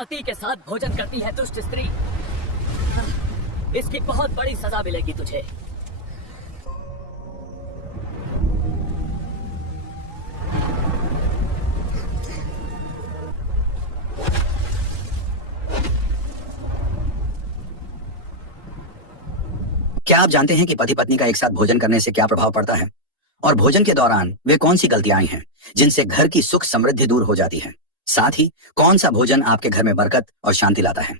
पति के साथ भोजन करती है दुष्ट स्त्री, इसकी बहुत बड़ी सजा मिलेगी तुझे। क्या आप जानते हैं कि पति पत्नी का एक साथ भोजन करने से क्या प्रभाव पड़ता है, और भोजन के दौरान वे कौन सी गलतियां आई हैं जिनसे घर की सुख समृद्धि दूर हो जाती है? साथ ही कौन सा भोजन आपके घर में बरकत और शांति लाता है?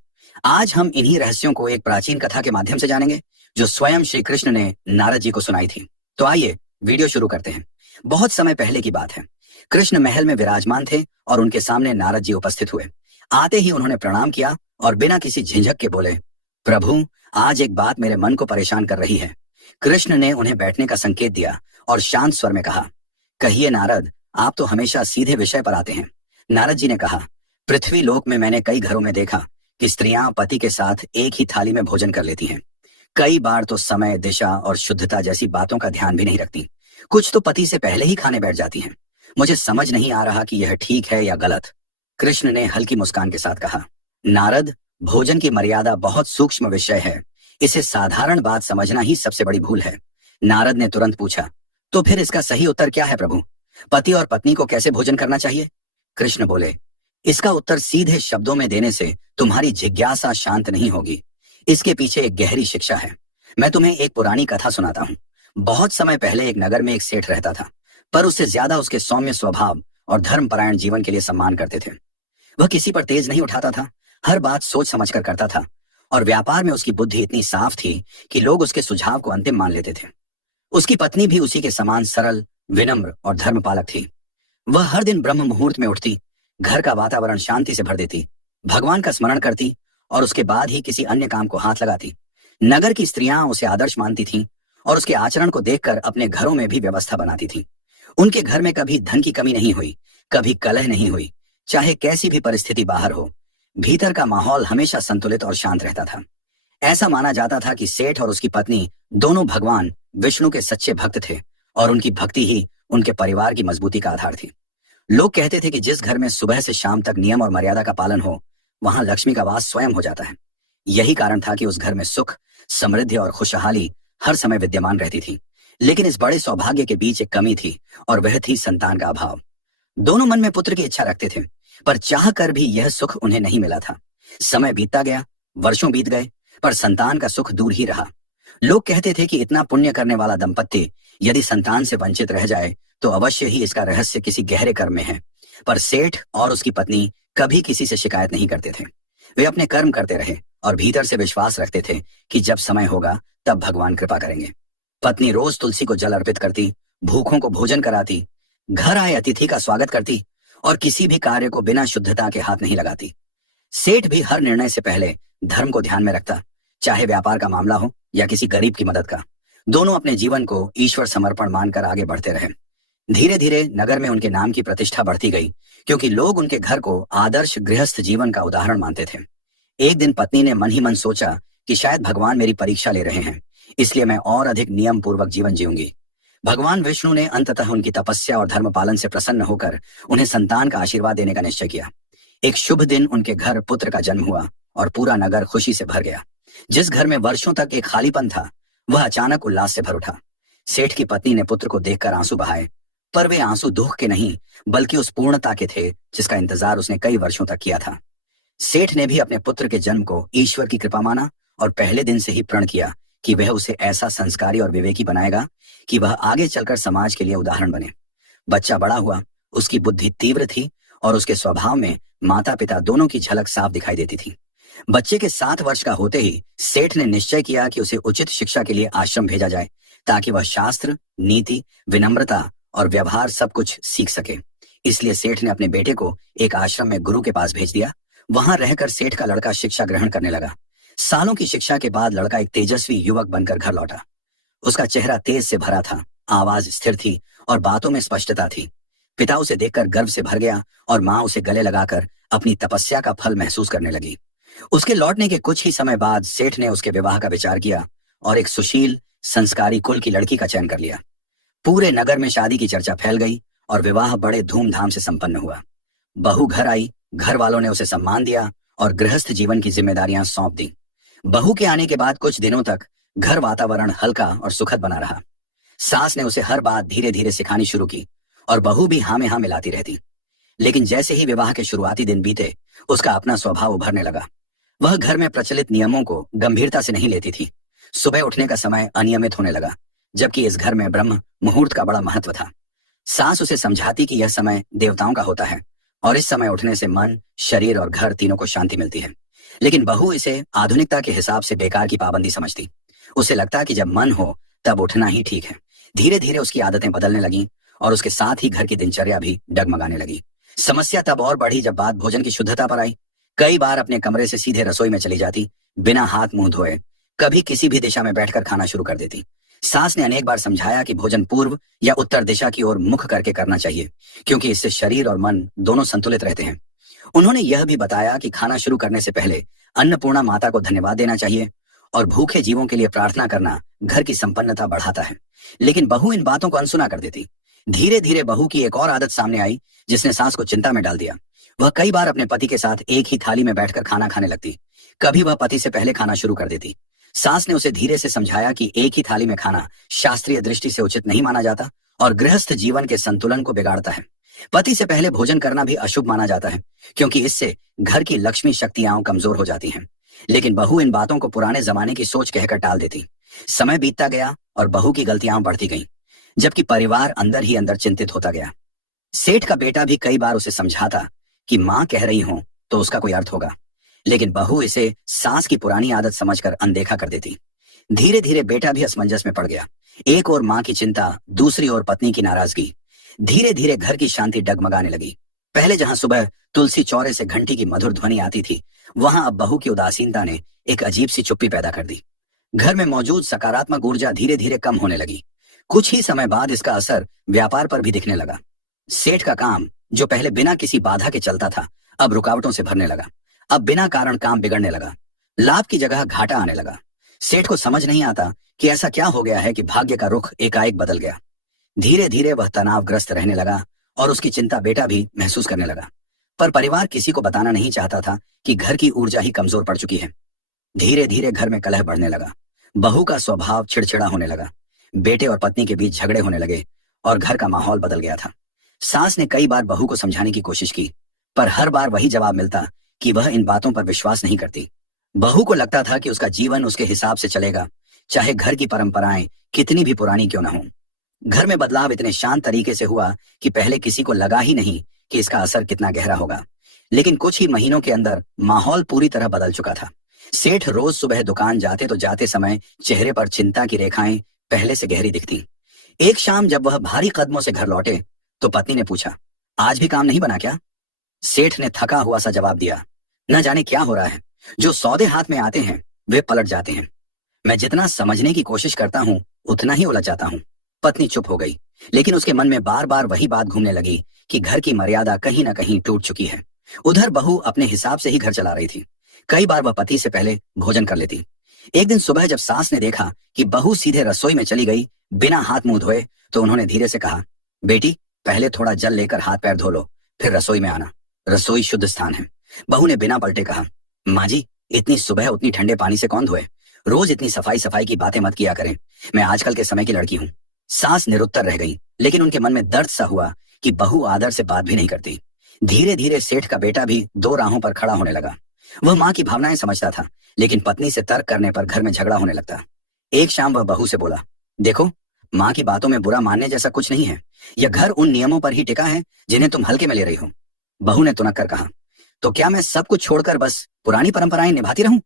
आज हम इन्हीं रहस्यों को एक प्राचीन कथा के माध्यम से जानेंगे जो स्वयं श्री कृष्ण ने नारद जी को सुनाई थी। तो आइए वीडियो शुरू करते हैं। बहुत समय पहले की बात है। कृष्ण महल में विराजमान थे और उनके सामने नारद जी उपस्थित हुए। आते ही उन्होंने प्रणाम किया और बिना किसी झिझक के बोले, प्रभु, आज एक बात मेरे मन को परेशान कर रही है। कृष्ण ने उन्हें बैठने का संकेत दिया और शांत स्वर में कहा, कहिए नारद, आप तो हमेशा सीधे विषय पर आते हैं। नारद जी ने कहा, पृथ्वी लोक में मैंने कई घरों में देखा कि स्त्रियां पति के साथ एक ही थाली में भोजन कर लेती हैं। कई बार तो समय, दिशा और शुद्धता जैसी बातों का ध्यान भी नहीं रखती। कुछ तो पति से पहले ही खाने बैठ जाती हैं। मुझे समझ नहीं आ रहा कि यह ठीक है या गलत। कृष्ण ने हल्की मुस्कान के साथ कहा, नारद, भोजन की मर्यादा बहुत सूक्ष्म विषय है। इसे साधारण बात समझना ही सबसे बड़ी भूल है। नारद ने तुरंत पूछा, तो फिर इसका सही उत्तर क्या है प्रभु? पति और पत्नी को कैसे भोजन करना चाहिए? कृष्ण बोले, इसका उत्तर सीधे शब्दों में देने से तुम्हारी जिज्ञासा शांत नहीं होगी। इसके पीछे एक गहरी शिक्षा है। मैं तुम्हें एक पुरानी कथा सुनाता हूँ। बहुत समय पहले एक नगर में एक सेठ रहता था, पर उससे ज्यादा उसके सौम्य स्वभाव और धर्मपरायण जीवन के लिए सम्मान करते थे। वह किसी पर तेज नहीं उठाता था, हर बात सोच समझकर करता था, और व्यापार में उसकी बुद्धि इतनी साफ थी कि लोग उसके सुझाव को अंतिम मान लेते थे। उसकी पत्नी भी उसी के समान सरल, विनम्र और धर्मपालक थी। वह हर दिन ब्रह्म मुहूर्त में उठती, घर का वातावरण शांति से भर देती, भगवान का स्मरण करती और उसके बाद ही किसी अन्य काम को हाथ लगाती। नगर की स्त्रियां उसे आदर्श मानती थीं और उसके आचरण को देखकर अपने घरों में भी व्यवस्था बनाती थीं। उनके घर में कभी धन की कमी नहीं हुई, कभी कलह नहीं हुई। चाहे कैसी भी परिस्थिति बाहर हो, भीतर का माहौल हमेशा संतुलित और शांत रहता था। ऐसा माना जाता था कि सेठ और उसकी पत्नी दोनों भगवान विष्णु के सच्चे भक्त थे और उनकी भक्ति ही उनके परिवार की मजबूती का आधार थी। लोग कहते थे कि जिस घर में सुबह से शाम तक नियम और मर्यादा का पालन हो, वहां लक्ष्मी का वास स्वयं हो जाता है। यही कारण था कि उस घर में सुख, समृद्धि और खुशहाली हर समय विद्यमान रहती थी। लेकिन इस बड़े सौभाग्य के बीच एक कमी थी, और वह थी संतान का अभाव। दोनों मन में पुत्र की इच्छा रखते थे, पर चाह कर भी यह सुख उन्हें नहीं मिला था। समय बीतता गया, वर्षों बीत गए, पर संतान का सुख दूर ही रहा। लोग कहते थे कि इतना पुण्य करने वाला दंपत्ति यदि संतान से वंचित रह जाए तो अवश्य ही इसका रहस्य किसी गहरे कर्म में है। पर सेठ और उसकी पत्नी कभी किसी से शिकायत नहीं करते थे। वे अपने कर्म करते रहे और भीतर से विश्वास रखते थे कि जब समय होगा तब भगवान कृपा करेंगे। पत्नी रोज तुलसी को जल अर्पित करती, भूखों को भोजन कराती, घर आए अतिथि का स्वागत करती और किसी भी कार्य को बिना शुद्धता के हाथ नहीं लगाती। सेठ भी हर निर्णय से पहले धर्म को ध्यान में रखता, चाहे व्यापार का मामला हो या किसी गरीब की मदद का। दोनों अपने जीवन को ईश्वर समर्पण मानकर आगे बढ़ते रहे। धीरे धीरे नगर में उनके नाम की प्रतिष्ठा बढ़ती गई, क्योंकि लोग उनके घर को आदर्श गृहस्थ जीवन का उदाहरण मानते थे। एक दिन पत्नी ने मन ही मन सोचा कि शायद भगवान मेरी परीक्षा ले रहे हैं, इसलिए मैं और अधिक नियम पूर्वक जीवन जीऊंगी। भगवान विष्णु ने अंततः उनकी तपस्या और धर्म पालन से प्रसन्न होकर उन्हें संतान का आशीर्वाद देने का निश्चय किया। एक शुभ दिन उनके घर पुत्र का जन्म हुआ और पूरा नगर खुशी से भर गया। जिस घर में वर्षों तक एक खालीपन था, वह अचानक उल्लास से भर उठा। सेठ की पत्नी ने पुत्र को देखकर आंसू बहाए, पर वे आंसू दुख के नहीं बल्कि उस पूर्णता के थे जिसका इंतजार उसने कई वर्षों तक किया था। सेठ ने भी अपने पुत्र के जन्म को ईश्वर की कृपा माना और पहले दिन से ही प्रण किया कि वह उसे ऐसा संस्कारी और विवेकी बनाएगा कि वह आगे चलकर समाज के लिए उदाहरण बने। बच्चा बड़ा हुआ, उसकी बुद्धि तीव्र थी और उसके स्वभाव में माता पिता दोनों की झलक साफ दिखाई देती थी। बच्चे के 7 वर्ष का होते ही सेठ ने निश्चय किया कि उसे उचित शिक्षा के लिए आश्रम भेजा जाए, ताकि वह शास्त्र, नीति, विनम्रता और व्यवहार सब कुछ सीख सके। इसलिए सेठ ने अपने बेटे को एक आश्रम में गुरु के पास भेज दिया। वहां रहकर सेठ का लड़का शिक्षा ग्रहण करने लगा। सालों की शिक्षा के बाद लड़का एक तेजस्वी युवक बनकर घर लौटा। उसका चेहरा तेज से भरा था, आवाज स्थिर थी और बातों में स्पष्टता थी। पिता उसे देखकर गर्व से भर गया और माँ उसे गले लगाकर अपनी तपस्या का फल महसूस करने लगी। उसके लौटने के कुछ ही समय बाद सेठ ने उसके विवाह का विचार किया और एक सुशील, संस्कारी कुल की लड़की का चयन कर लिया। पूरे नगर में शादी की चर्चा फैल गई और विवाह बड़े धूमधाम से संपन्न हुआ। बहू घर आई, घर वालों ने उसे सम्मान दिया और गृहस्थ जीवन की जिम्मेदारियां सौंप दी। बहू के आने के बाद कुछ दिनों तक घर वातावरण हल्का और सुखद बना रहा। सास ने उसे हर बात धीरे धीरे सिखानी शुरू की और बहू भी हाँ में हाँ मिलाती रहती। लेकिन जैसे ही विवाह के शुरुआती दिन बीते, उसका अपना स्वभाव उभरने लगा। वह घर में प्रचलित नियमों को गंभीरता से नहीं लेती थी। सुबह उठने का समय अनियमित होने लगा, जबकि इस घर में ब्रह्म मुहूर्त का बड़ा महत्व था। सास उसे समझाती कि यह समय देवताओं का होता है और इस समय उठने से मन, शरीर और घर तीनों को शांति मिलती है। लेकिन बहू इसे आधुनिकता के हिसाब से बेकार की पाबंदी समझती। उसे लगता कि जब मन हो तब उठना ही ठीक है। धीरे धीरे उसकी आदतें बदलने लगीं और उसके साथ ही घर की दिनचर्या भी डगमगाने लगी। समस्या तब और बढ़ी जब बात भोजन की शुद्धता पर आई। कई बार अपने कमरे से सीधे रसोई में चली जाती, बिना हाथ मुंह धोए। कभी किसी भी दिशा में बैठकर खाना शुरू कर देती। सास ने अनेक बार समझाया कि भोजन पूर्व या उत्तर दिशा की ओर मुख करके करना चाहिए, क्योंकि इससे शरीर और मन दोनों संतुलित रहते हैं। उन्होंने यह भी बताया कि खाना शुरू करने से पहले अन्नपूर्णा माता को धन्यवाद देना चाहिए और भूखे जीवों के लिए प्रार्थना करना घर की संपन्नता बढ़ाता है। लेकिन बहू इन बातों को अनसुना कर देती। धीरे धीरे बहू की एक और आदत सामने आई, जिसने सास को चिंता में डाल दिया। वह कई बार अपने पति के साथ एक ही थाली में बैठकर खाना खाने लगती। कभी वह पति से पहले खाना शुरू कर देती। सास ने उसे धीरे से समझाया कि एक ही थाली में खाना शास्त्रीय दृष्टि से उचित नहीं माना जाता और गृहस्थ जीवन के संतुलन को बिगाड़ता है। पति से पहले भोजन करना भी अशुभ माना जाता है, क्योंकि इससे घर की लक्ष्मी शक्तियां कमजोर हो जाती हैं। लेकिन बहू इन बातों को पुराने जमाने की सोच कहकर टाल देती। समय बीतता गया और बहू की गलतियां बढ़ती गईं, जबकि परिवार अंदर ही अंदर चिंतित होता गया। सेठ का बेटा भी कई बार उसे समझाता कि मां कह रही हो तो उसका कोई अर्थ होगा, लेकिन बहू इसे सास की पुरानी आदत समझकर अनदेखा कर देती। धीरे धीरे बेटा भी असमंजस में पड़ गया। एक और मां की चिंता, दूसरी ओर पत्नी की नाराजगी। धीरे धीरे घर की शांति डगमगाने लगी। पहले जहां सुबह तुलसी चौरे से घंटी की मधुर ध्वनि आती थी, वहां अब बहू की उदासीनता ने एक अजीब सी चुप्पी पैदा कर दी। घर में मौजूद सकारात्मक ऊर्जा धीरे धीरे कम होने लगी। कुछ ही समय बाद इसका असर व्यापार पर भी दिखने लगा। सेठ का काम, जो पहले बिना किसी बाधा के चलता था, अब रुकावटों से भरने लगा। अब बिना कारण काम बिगड़ने लगा। लाभ की जगह घाटा आने लगा। सेठ को समझ नहीं आता कि ऐसा क्या हो गया है कि भाग्य का रुख एकाएक बदल गया। धीरे धीरे वह तनावग्रस्त रहने लगा और उसकी चिंता बेटा भी महसूस करने लगा। पर परिवार किसी को बताना नहीं चाहता था कि घर की ऊर्जा ही कमजोर पड़ चुकी है। धीरे धीरे घर में कलह बढ़ने लगा। बहू का स्वभाव चिड़चिड़ा होने लगा। बेटे और पत्नी के बीच झगड़े होने लगे और घर का माहौल बदल गया था। सास ने कई बार बहू को समझाने की कोशिश की, पर हर बार वही जवाब मिलता कि वह इन बातों पर विश्वास नहीं करती। बहू को लगता था कि उसका जीवन उसके हिसाब से चलेगा, चाहे घर की परंपराएं कितनी भी पुरानी क्यों न हों। घर में बदलाव इतने शांत तरीके से हुआ कि पहले किसी को लगा ही नहीं कि इसका असर कितना गहरा होगा। लेकिन कुछ ही महीनों के अंदर माहौल पूरी तरह बदल चुका था। सेठ रोज सुबह दुकान जाते तो जाते समय चेहरे पर चिंता की रेखाएं पहले से गहरी दिखती। एक शाम जब वह भारी कदमों से घर लौटे तो पत्नी ने पूछा, आज भी काम नहीं बना क्या? सेठ ने थका हुआ सा जवाब दिया, न जाने क्या हो रहा है, जो सौदे हाथ में आते हैं वे पलट जाते हैं। मैं जितना समझने की कोशिश करता हूँ उतना ही उलझ जाता हूँ। पत्नी चुप हो गई, लेकिन उसके मन में बार बार वही बात घूमने लगी कि घर की मर्यादा कहीं न कहीं टूट चुकी है। उधर बहू अपने हिसाब से ही घर चला रही थी। कई बार वह पति से पहले भोजन कर लेती। एक दिन सुबह जब सास ने देखा कि बहू सीधे रसोई में चली गई बिना हाथ मुंह धोए, तो उन्होंने धीरे से कहा, बेटी पहले थोड़ा जल लेकर हाथ पैर धो लो, फिर रसोई में आना। रसोई शुद्ध स्थान है। बहू ने बिना पलटे कहा, माँ जी इतनी सुबह उतनी ठंडे पानी से कौन धोए? रोज इतनी सफाई सफाई की बातें मत किया करें, मैं आजकल के समय की लड़की हूँ। सास निरुत्तर रह गई, लेकिन उनके मन में दर्द सा हुआ कि बहू आदर से बात भी नहीं करती। धीरे धीरे सेठ का बेटा भी दो राहों पर खड़ा होने लगा। वह माँ की भावनाएं समझता था, लेकिन पत्नी से तर्क करने पर घर में झगड़ा होने लगता। एक शाम वह बहू से बोला, देखो माँ की बातों में बुरा मानने जैसा कुछ नहीं है। यह घर उन नियमों पर ही टिका है जिन्हें तुम हल्के में ले रही हो। बहू ने तुनक कर कहा, तो क्या मैं सब कुछ छोड़कर बस पुरानी परंपराएं निभाती रहूं?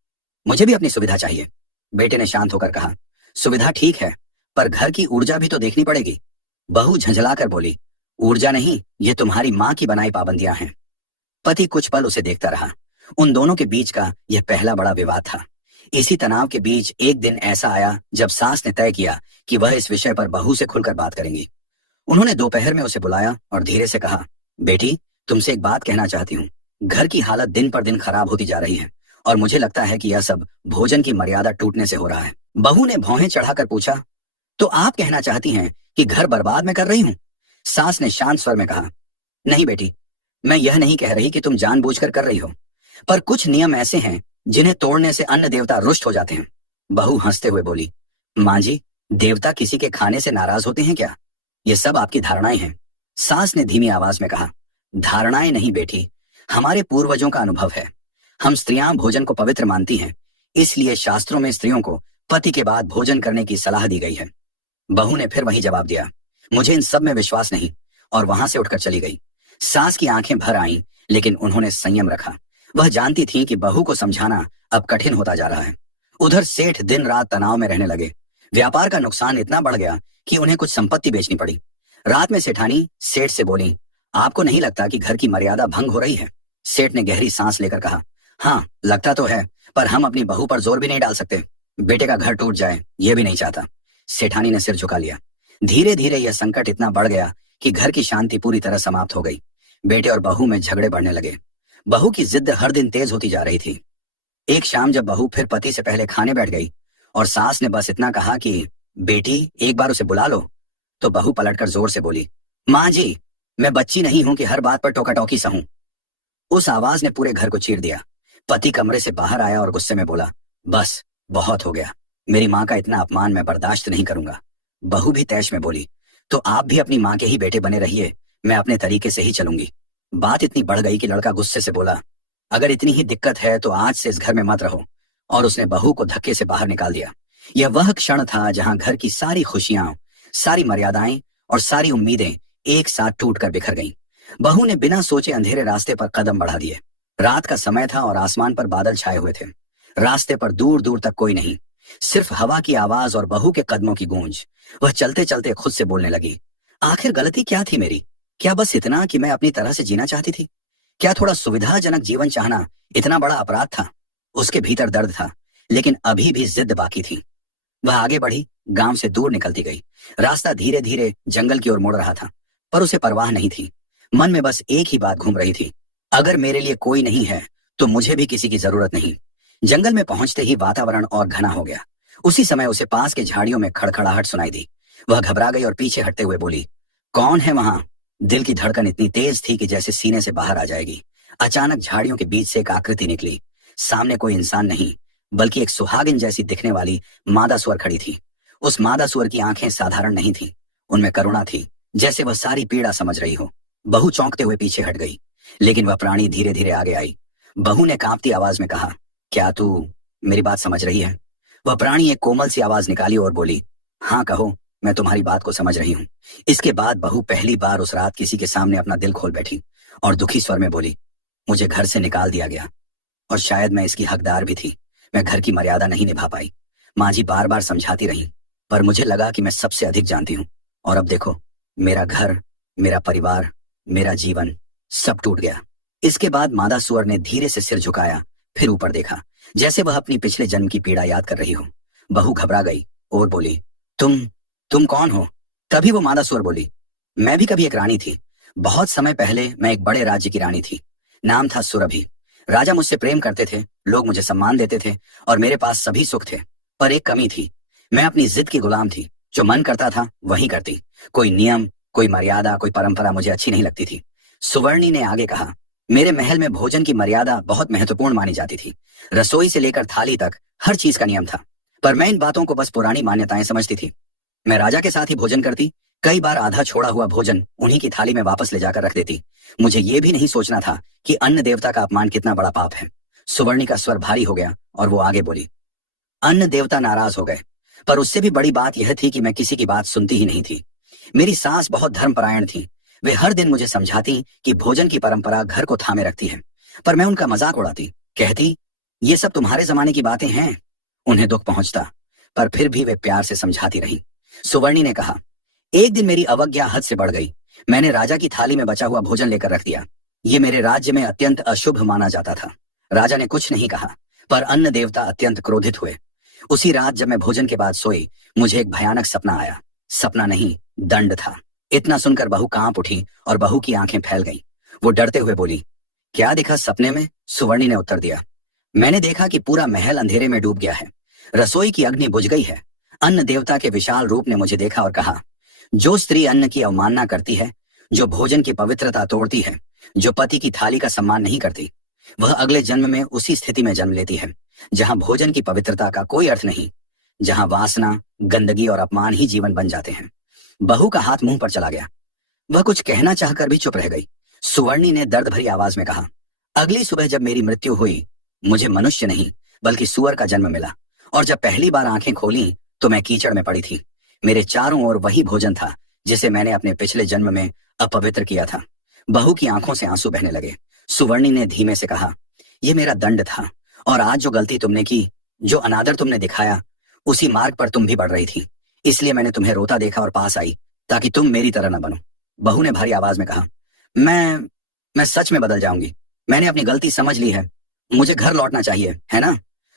मुझे भी अपनी सुविधा चाहिए। बेटे ने शांत होकर कहा, सुविधा ठीक है, पर घर की ऊर्जा भी तो देखनी पड़ेगी। बहू झंझलाकर बोली, ऊर्जा नहीं, ये तुम्हारी माँ की बनाई पाबंदियां हैं। पति कुछ पल उसे देखता रहा। उन दोनों के बीच का यह पहला बड़ा विवाद था। इसी तनाव के बीच एक दिन ऐसा आया जब सास ने तय किया कि वह इस विषय पर बहू से खुलकर बात करेंगी। उन्होंने दोपहर में उसे बुलाया और धीरे से कहा, बेटी तुमसे एक बात कहना चाहती हूँ। घर की हालत दिन पर दिन खराब होती जा रही है और मुझे लगता है कि यह सब भोजन की मर्यादा टूटने से हो रहा है। बहू ने भौहें चढ़ाकर पूछा, तो आप कहना चाहती हैं कि घर बर्बाद मैं कर रही हूँ? सास ने शांत स्वर में कहा, नहीं बेटी, मैं यह नहीं कह रही कि तुम जानबूझकर कर रही हो, पर कुछ नियम ऐसे हैं जिन्हें तोड़ने से अन्न देवता रुष्ट हो जाते हैं। बहू हंसते हुए बोली, माँ जी, देवता किसी के खाने से नाराज होते हैं क्या? ये सब आपकी धारणाएं हैं। सास ने धीमी आवाज में कहा, धारणाएं नहीं बेटी, हमारे पूर्वजों का अनुभव है। हम स्त्रियां भोजन को पवित्र मानती हैं, इसलिए शास्त्रों में स्त्रियों को पति के बाद भोजन करने की सलाह दी गई है। बहू ने फिर वही जवाब दिया, मुझे इन सब में विश्वास नहीं, और वहां से उठकर चली गई। सास की आंखें भर आईं, लेकिन उन्होंने संयम रखा। वह जानती थीं कि बहू को समझाना अब कठिन होता जा रहा है। उधर सेठ दिन रात तनाव में रहने लगे। व्यापार का नुकसान इतना बढ़ गया कि उन्हें कुछ संपत्ति बेचनी पड़ी। रात में सेठानी सेठ से बोली, आपको नहीं लगता कि घर की मर्यादा भंग हो रही है? सेठ ने गहरी सांस लेकर कहा, हाँ लगता तो है, पर हम अपनी बहू पर जोर भी नहीं डाल सकते। बेटे का घर टूट जाए ये भी नहीं चाहता। सेठानी ने सिर झुका लिया। धीरे धीरे यह संकट इतना बढ़ गया कि घर की शांति पूरी तरह समाप्त हो गई। बेटे और बहू में झगड़े बढ़ने लगे। बहू की जिद हर दिन तेज होती जा रही थी। एक शाम जब बहू फिर पति से पहले खाने बैठ गई और सास ने बस इतना कहा कि बेटी एक बार उसे बुला लो, तो बहू पलटकर जोर से बोली, माँ जी, मैं बच्ची नहीं हूं कि हर बात पर टोका टोकी सहूं। उस आवाज ने पूरे घर को चीर दिया। पति कमरे से बाहर आया और गुस्से में बोला, बस बहुत हो गया, मेरी माँ का इतना अपमान मैं बर्दाश्त नहीं करूंगा। बहू भी तैश में बोली, तो आप भी अपनी माँ के ही बेटे बने रहिए, मैं अपने तरीके से ही चलूंगी। बात इतनी बढ़ गई कि लड़का गुस्से से बोला, अगर इतनी ही दिक्कत है तो आज से इस घर में मत रहो, और उसने बहू को धक्के से बाहर निकाल दिया। यह वह क्षण था जहां घर की सारी खुशियां, सारी मर्यादाएं और सारी उम्मीदें एक साथ टूटकर बिखर गईं। बहू ने बिना सोचे अंधेरे रास्ते पर कदम बढ़ा दिए। रात का समय था और आसमान पर बादल छाए हुए थे। रास्ते पर दूर दूर तक कोई नहीं, सिर्फ हवा की आवाज और बहू के कदमों की गूंज। वह चलते चलते खुद से बोलने लगी, आखिर गलती क्या थी मेरी? क्या बस इतना कि मैं अपनी तरह से जीना चाहती थी? क्या थोड़ा सुविधाजनक जीवन चाहना इतना बड़ा अपराध था? उसके भीतर दर्द था, लेकिन अभी भी जिद बाकी थी। वह आगे बढ़ी, गांव से दूर निकलती गई। रास्ता धीरे धीरे जंगल की ओर मुड़ रहा था, पर उसे परवाह नहीं थी। मन में बस एक ही बात घूम रही थी, अगर मेरे लिए कोई नहीं है तो मुझे भी किसी की जरूरत नहीं। जंगल में पहुंचते ही वातावरण और घना हो गया। उसी समय उसे पास के झाड़ियों में खड़खड़ाहट सुनाई दी। वह घबरा गई और पीछे हटते हुए बोली, कौन है वहां? दिल की धड़कन इतनी तेज थी कि जैसे सीने से बाहर आ जाएगी। अचानक झाड़ियों के बीच से एक आकृति निकली। सामने कोई इंसान नहीं, बल्कि एक सुहागिन जैसी दिखने वाली मादा सुअर खड़ी थी। उस मादा सुअर की आंखें साधारण नहीं थीं, उनमें करुणा थी, जैसे वह सारी पीड़ा समझ रही हो। बहू चौंकते हुए पीछे हट गई, लेकिन वह प्राणी धीरे धीरे आगे आई। बहू ने कांपती आवाज में कहा, क्या तू मेरी बात समझ रही है? वह प्राणी एक कोमल सी आवाज निकाली और बोली, हाँ कहो, मैं तुम्हारी बात को समझ रही हूँ। इसके बाद बहू पहली बार उस रात किसी के सामने अपना दिल खोल बैठी और दुखी स्वर में बोली, मुझे घर से निकाल दिया गया और शायद मैं इसकी हकदार भी थी। मैं घर की मर्यादा नहीं निभा पाई। माँ जी बार बार समझाती रही, पर मुझे लगा कि मैं सबसे अधिक जानती हूँ, और अब देखो, मेरा घर, मेरा परिवार, मेरा जीवन सब टूट गया। इसके बाद मादा सुअर ने धीरे से सिर झुकाया, फिर ऊपर देखा, जैसे वह अपनी पिछले जन्म की पीड़ा याद कर रही हो। बहू घबरा गई और बोली, तुम कौन हो? तभी वो मादा सुअर बोली, मैं भी कभी एक रानी थी। बहुत समय पहले मैं एक बड़े राज्य की रानी थी। नाम था सुरभि। राजा मुझसे प्रेम करते थे, लोग मुझे सम्मान देते थे और मेरे पास सभी सुख थे। पर एक कमी थी, मैं अपनी जिद की गुलाम थी। जो मन करता था वही करती। कोई नियम, कोई मर्यादा, कोई परंपरा मुझे अच्छी नहीं लगती थी। सुवर्णी ने आगे कहा, मेरे महल में भोजन की मर्यादा बहुत महत्वपूर्ण मानी जाती थी। रसोई से लेकर थाली तक हर चीज का नियम था, पर मैं इन बातों को बस पुरानी मान्यताएं समझती थी। मैं राजा के साथ ही भोजन करती, कई बार आधा छोड़ा हुआ भोजन उन्हीं की थाली में वापस ले जाकर रख देती। मुझे ये भी नहीं सोचना था कि अन्न देवता का अपमान कितना बड़ा पाप है। सुवर्णी का स्वर भारी हो गया और वो आगे बोली, अन्न देवता नाराज हो गए, पर उससे भी बड़ी बात यह थी कि मैं किसी की बात सुनती ही नहीं थी। मेरी सास बहुत धर्मपरायण थी। वे हर दिन मुझे समझाती कि भोजन की परंपरा घर को थामे रखती है, पर मैं उनका मजाक उड़ाती, कहती, ये सब तुम्हारे जमाने की बातें हैं। उन्हें दुख पहुंचता, पर फिर भी वे प्यार से समझाती रहीं। सुवर्णी ने कहा, एक दिन मेरी अवज्ञा हद से बढ़ गई। मैंने राजा की थाली में बचा हुआ भोजन लेकर रख दिया। ये मेरे राज्य में अत्यंत अशुभ माना जाता था। राजा ने कुछ नहीं कहा, पर अन्न देवता अत्यंत क्रोधित हुए। उसी रात जब मैं भोजन के बाद सोई, मुझे एक भयानक सपना आया। सपना नहीं, दंड था। इतना सुनकर बहू कांप उठी और बहू की आंखें फैल गईं। वो डरते हुए बोली, क्या देखा सपने में? सुवर्णी ने उत्तर दिया, मैंने देखा कि पूरा महल अंधेरे में डूब गया है। रसोई की अग्नि बुझ गई है। अन्न देवता के विशाल रूप ने मुझे देखा और कहा, जो स्त्री अन्न की अवमानना करती है, जो भोजन की पवित्रता तोड़ती है, जो पति की थाली का सम्मान नहीं करती, वह अगले जन्म में उसी स्थिति में जन्म लेती है जहां भोजन की पवित्रता का कोई अर्थ नहीं, जहां वासना, गंदगी और अपमान ही जीवन बन जाते हैं। बहू का हाथ मुंह पर चला गया। वह कुछ कहना चाहकर भी चुप रह गई। सुवर्णी ने दर्द भरी आवाज में कहा, अगली सुबह जब मेरी मृत्यु हुई, मुझे मनुष्य नहीं बल्कि सुअर का जन्म मिला, और जब पहली बार आंखें खोली तो मैं कीचड़ में पड़ी थी। मेरे चारों ओर वही भोजन था जिसे मैंने अपने पिछले जन्म में अपवित्र किया था। बहू की आंखों से आंसू बहने लगे। सुवर्णी ने धीमे से कहा, यह मेरा दंड था, और आज जो गलती तुमने की, जो अनादर तुमने दिखाया, उसी मार्ग पर तुम भी बढ़ रही थी। इसलिए मैंने तुम्हें रोता देखा और पास आई, ताकि तुम मेरी तरह न बनो। बहू ने भारी आवाज में कहा, मैं सच में बदल जाऊंगी। मैंने अपनी गलती समझ ली है। मुझे घर लौटना चाहिए, है ना?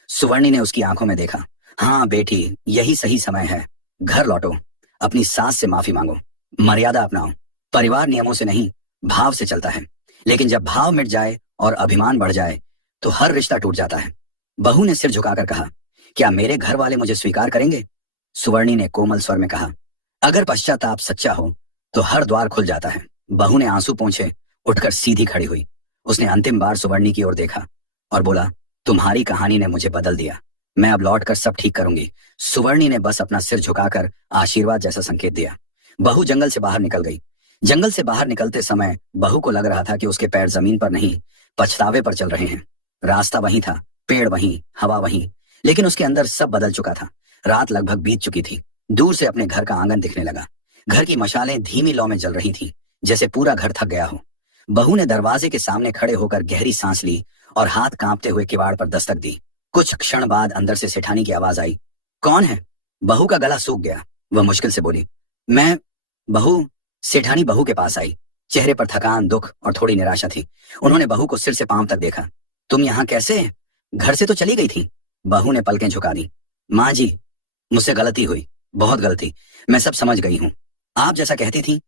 सुवर्णी ने उसकी आंखों में देखा। हाँ बेटी, यही सही समय है। घर लौटो, अपनी सास से माफी मांगो, मर्यादा अपनाओ। परिवार नियमों से नहीं, भाव से चलता है, लेकिन जब भाव मिट जाए और अभिमान बढ़ जाए तो हर रिश्ता टूट जाता है। बहू ने सिर झुकाकर कहा, क्या मेरे घर वाले मुझे स्वीकार करेंगे? सुवर्णी ने कोमल स्वर में कहा, अगर पश्चाताप सच्चा हो तो हर द्वार खुल जाता है। बहू ने आंसू पोंछे उठकर सीधी खड़ी हुई। उसने अंतिम बार सुवर्णी की ओर देखा और बोला, तुम्हारी कहानी ने मुझे बदल दिया। मैं अब लौटकर सब ठीक करूंगी। सुवर्णी ने बस अपना सिर झुकाकर आशीर्वाद जैसा संकेत दिया। बहू जंगल से बाहर निकल गई। जंगल से बाहर निकलते समय बहू को लग रहा था कि उसके पैर जमीन पर नहीं, पछतावे पर चल रहे हैं। रास्ता वहीं था, पेड़ वहीं, हवा वहीं, लेकिन उसके अंदर सब बदल चुका था। रात लगभग बीत चुकी थी। दूर से अपने घर का आंगन दिखने लगा। घर की मशालें धीमी लौ में जल रही थीं, जैसे पूरा घर थक गया हो। बहू ने दरवाजे के सामने खड़े होकर गहरी सांस ली और हाथ कांपते हुए किवाड़ पर दस्तक दी। कुछ क्षण बाद अंदर से सेठानी की आवाज आई, कौन है? बहू का गला सूख गया। वह मुश्किल से बोली, मैं। बहू। सेठानी बहू के पास आई। चेहरे पर थकान, दुख और थोड़ी निराशा थी। उन्होंने बहू को सिर से पांव तक देखा। तुम यहाँ कैसे? घर से तो चली गई थी। बहू ने पलकें झुका दी। माँ जी, मुझसे गलती हुई, बहुत गलती। मैं सब समझ गई हूँ। आप जैसा कहती थी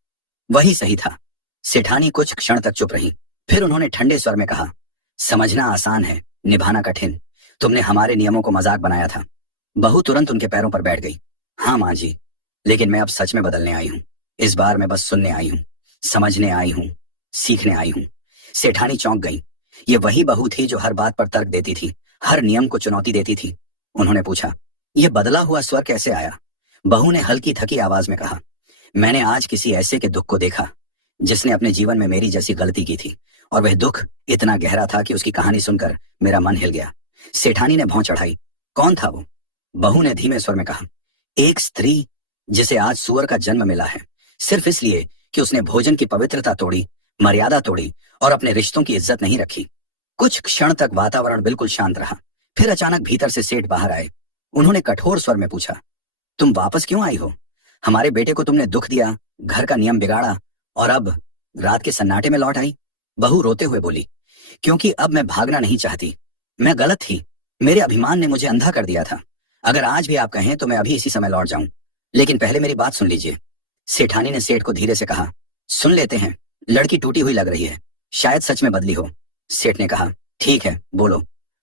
वही सही था। सेठानी कुछ क्षण तक चुप रही। फिर उन्होंने ठंडे स्वर में कहा, समझना आसान है, निभाना कठिन। तुमने हमारे नियमों को मजाक बनाया था। बहू तुरंत उनके पैरों पर बैठ गई। हाँ माँ जी, लेकिन मैं अब सच में बदलने आई हूँ। इस बार मैं बस सुनने आई हूँ, समझने आई हूँ, सीखने आई हूँ। सेठानी चौंक गई। ये वही बहू थी जो हर बात पर तर्क देती थी, हर नियम को चुनौती देती थी। उन्होंने पूछा, यह बदला हुआ स्वर कैसे आया? बहू ने हल्की थकी आवाज में कहा, मैंने आज किसी ऐसे के दुख को देखा जिसने अपने जीवन में मेरी जैसी गलती की थी, और वह दुख इतना गहरा था कि उसकी कहानी सुनकर मेरा मन हिल गया। सेठानी ने भौं चढ़ाई। कौन था वो? बहू ने धीमे स्वर में कहा, एक स्त्री जिसे आज सुअर का जन्म मिला है, सिर्फ इसलिए कि उसने भोजन की पवित्रता तोड़ी, मर्यादा तोड़ी और अपने रिश्तों की इज्जत नहीं रखी। कुछ क्षण तक वातावरण बिल्कुल शांत रहा। फिर अचानक भीतर से सेठ बाहर आए। उन्होंने कठोर स्वर में पूछा, तुम वापस क्यों आई हो? हमारे बेटे को तुमने दुख दिया, घर का नियम बिगाड़ा, और अब रात के सन्नाटे में लौट आई। बहू रोते हुए बोली, क्योंकि अब मैं भागना नहीं चाहती। मैं गलत थी, मेरे अभिमान ने मुझे अंधा कर दिया था। अगर आज भी आप कहें तो मैं अभी इसी समय लौट जाऊं, लेकिन पहले मेरी बात सुन लीजिए। सेठानी ने सेठ को धीरे से कहा, सुन लेते हैं, लड़की टूटी हुई लग रही है, शायद सच में बदली हो। सेठ ने कहा, ठीक है बोलो,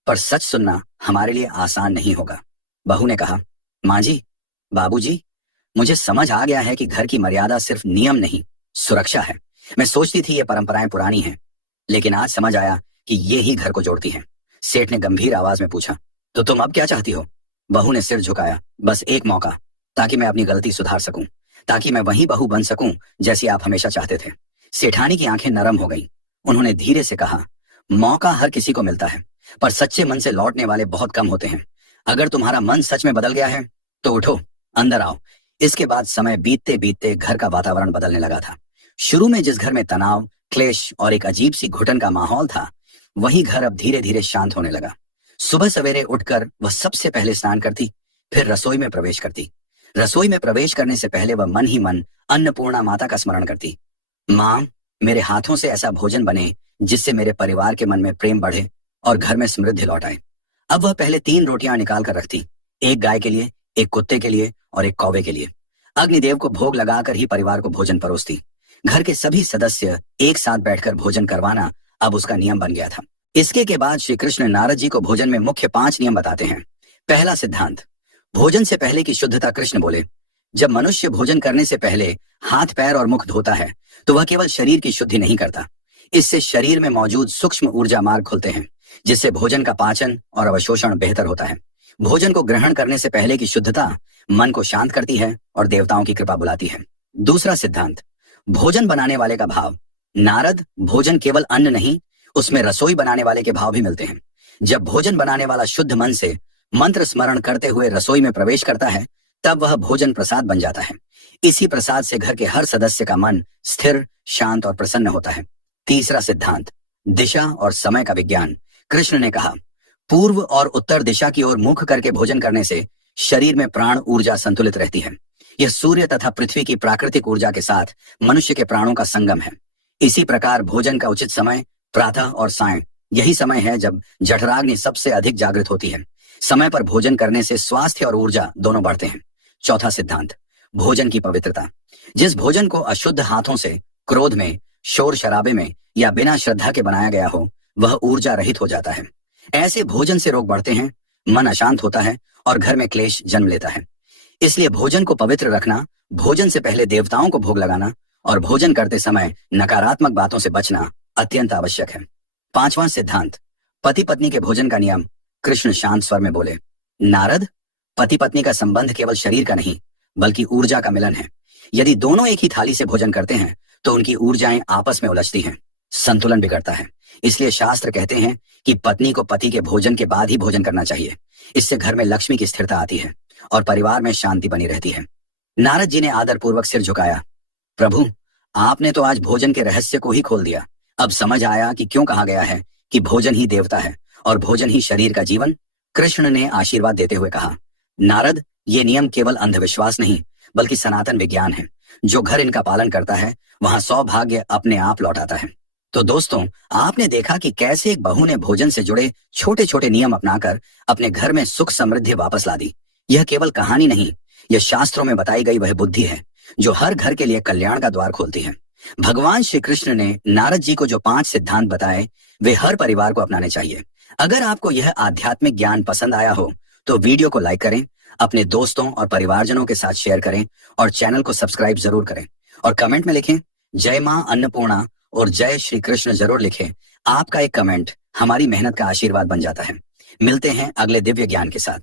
पर सच सुनना हमारे लिए आसान नहीं होगा। बहू ने कहा, माँ जी, बाबूजी, मुझे समझ आ गया है कि घर की मर्यादा सिर्फ नियम नहीं, सुरक्षा है। मैं सोचती थी ये परंपराएं पुरानी हैं, लेकिन आज समझ आया कि ये ही घर को जोड़ती हैं। सेठ ने गंभीर आवाज में पूछा, तो तुम अब क्या चाहती हो? बहू ने सिर झुकाया। बस एक मौका, ताकि मैं अपनी गलती सुधार सकूं, ताकि मैं वही बहू बन सकूं जैसी आप हमेशा चाहते थे। सेठानी की आंखें नरम हो गईं। उन्होंने धीरे से कहा, मौका हर किसी को मिलता है, पर सच्चे मन से लौटने वाले बहुत कम होते हैं। अगर तुम्हारा मन सच में बदल गया है तो उठो, अंदर आओ। इसके बाद समय बीतते बीतते घर का वातावरण बदलने लगा था। शुरू में जिस घर में तनाव, क्लेश और एक अजीब सी घुटन का माहौल था, वही घर अब धीरे धीरे शांत होने लगा। सुबह सवेरे उठकर वह सबसे पहले स्नान करती, फिर रसोई में प्रवेश करती। रसोई में प्रवेश करने से पहले वह मन ही मन अन्नपूर्णा माता का स्मरण करती। माँ, मेरे हाथों से ऐसा भोजन बने जिससे मेरे परिवार के मन में प्रेम बढ़े और घर में समृद्धि लौट आए। अब वह पहले 3 रोटियां निकाल कर रखती, एक गाय के लिए, एक कुत्ते के लिए और एक कौवे के लिए। अग्निदेव को भोग लगाकर ही परिवार को भोजन परोसती। घर के सभी सदस्य एक साथ बैठकर भोजन करवाना अब उसका नियम बन गया था। इसके के बाद श्री कृष्ण नारद जी को भोजन में मुख्य 5 नियम बताते हैं। पहला सिद्धांत, भोजन से पहले की शुद्धता। कृष्ण बोले, जब मनुष्य भोजन करने से पहले हाथ, पैर और मुख धोता है तो वह केवल शरीर की शुद्धि नहीं करता, इससे शरीर में मौजूद सूक्ष्म ऊर्जा मार्ग खुलते हैं, जिससे भोजन का पाचन और अवशोषण बेहतर होता है। भोजन को ग्रहण करने से पहले की शुद्धता मन को शांत करती है और देवताओं की कृपा बुलाती है। दूसरा सिद्धांत, भोजन बनाने वाले का भाव। नारद, भोजन केवल अन्न नहीं, उसमें रसोई बनाने वाले के भाव भी मिलते हैं। जब भोजन बनाने वाला शुद्ध मन से मंत्र स्मरण करते हुए रसोई में प्रवेश करता है, तब वह भोजन प्रसाद बन जाता है। इसी प्रसाद से घर के हर सदस्य का मन स्थिर, शांत और प्रसन्न होता है। तीसरा सिद्धांत, दिशा और समय का विज्ञान। कृष्ण ने कहा, पूर्व और उत्तर दिशा की ओर मुख करके भोजन करने से शरीर में प्राण ऊर्जा संतुलित रहती है। यह सूर्य तथा पृथ्वी की प्राकृतिक ऊर्जा के साथ मनुष्य के प्राणों का संगम है। इसी प्रकार भोजन का उचित समय प्रातः और सायं, यही समय है जब जठराग्नि सबसे अधिक जागृत होती है। समय पर भोजन करने से स्वास्थ्य और ऊर्जा दोनों बढ़ते हैं। चौथा सिद्धांत, भोजन की पवित्रता। जिस भोजन को अशुद्ध हाथों से, क्रोध में, शोर शराबे में या बिना श्रद्धा के बनाया गया हो, वह ऊर्जा रहित हो जाता है। ऐसे भोजन से रोग बढ़ते हैं, मन अशांत होता है और घर में क्लेश जन्म लेता है। इसलिए भोजन को पवित्र रखना, भोजन से पहले देवताओं को भोग लगाना और भोजन करते समय नकारात्मक बातों से बचना अत्यंत आवश्यक है। पांचवां सिद्धांत, पति पत्नी के भोजन का नियम। कृष्ण शांत स्वर में बोले, नारद, पति पत्नी का संबंध केवल शरीर का नहीं बल्कि ऊर्जा का मिलन है। यदि दोनों एक ही थाली से भोजन करते हैं तो उनकी ऊर्जाएं आपस में उलझती हैं, संतुलन बिगड़ता है। इसलिए शास्त्र कहते हैं कि पत्नी को पति के भोजन के बाद ही भोजन करना चाहिए। इससे घर में लक्ष्मी की स्थिरता आती है और परिवार में शांति बनी रहती है। नारद जी ने आदर पूर्वक सिर झुकाया, प्रभु, आपने तो आज भोजन के रहस्य को ही खोल दिया। अब समझ आया कि क्यों कहा गया है कि भोजन ही देवता है और भोजन ही शरीर का जीवन। कृष्ण ने आशीर्वाद देते हुए कहा, नारद, ये नियम केवल अंधविश्वास नहीं बल्कि सनातन विज्ञान है। जो घर इनका पालन करता है वहां सौभाग्य अपने आप लौट आता है। तो दोस्तों, आपने देखा कि कैसे एक बहू ने भोजन से जुड़े छोटे छोटे नियम अपनाकर अपने घर में सुख समृद्धि वापस ला दी। यह केवल कहानी नहीं, यह शास्त्रों में बताई गई वह बुद्धि है जो हर घर के लिए कल्याण का द्वार खोलती है। भगवान श्री कृष्ण ने नारद जी को जो 5 सिद्धांत बताए, वे हर परिवार को अपनाने चाहिए। अगर आपको यह आध्यात्मिक ज्ञान पसंद आया हो तो वीडियो को लाइक करें, अपने दोस्तों और परिवारजनों के साथ शेयर करें और चैनल को सब्सक्राइब जरूर करें। और कमेंट में लिखें, जय मां अन्नपूर्णा और जय श्री कृष्ण जरूर लिखें। आपका एक कमेंट हमारी मेहनत का आशीर्वाद बन जाता है। मिलते हैं अगले दिव्य ज्ञान के साथ।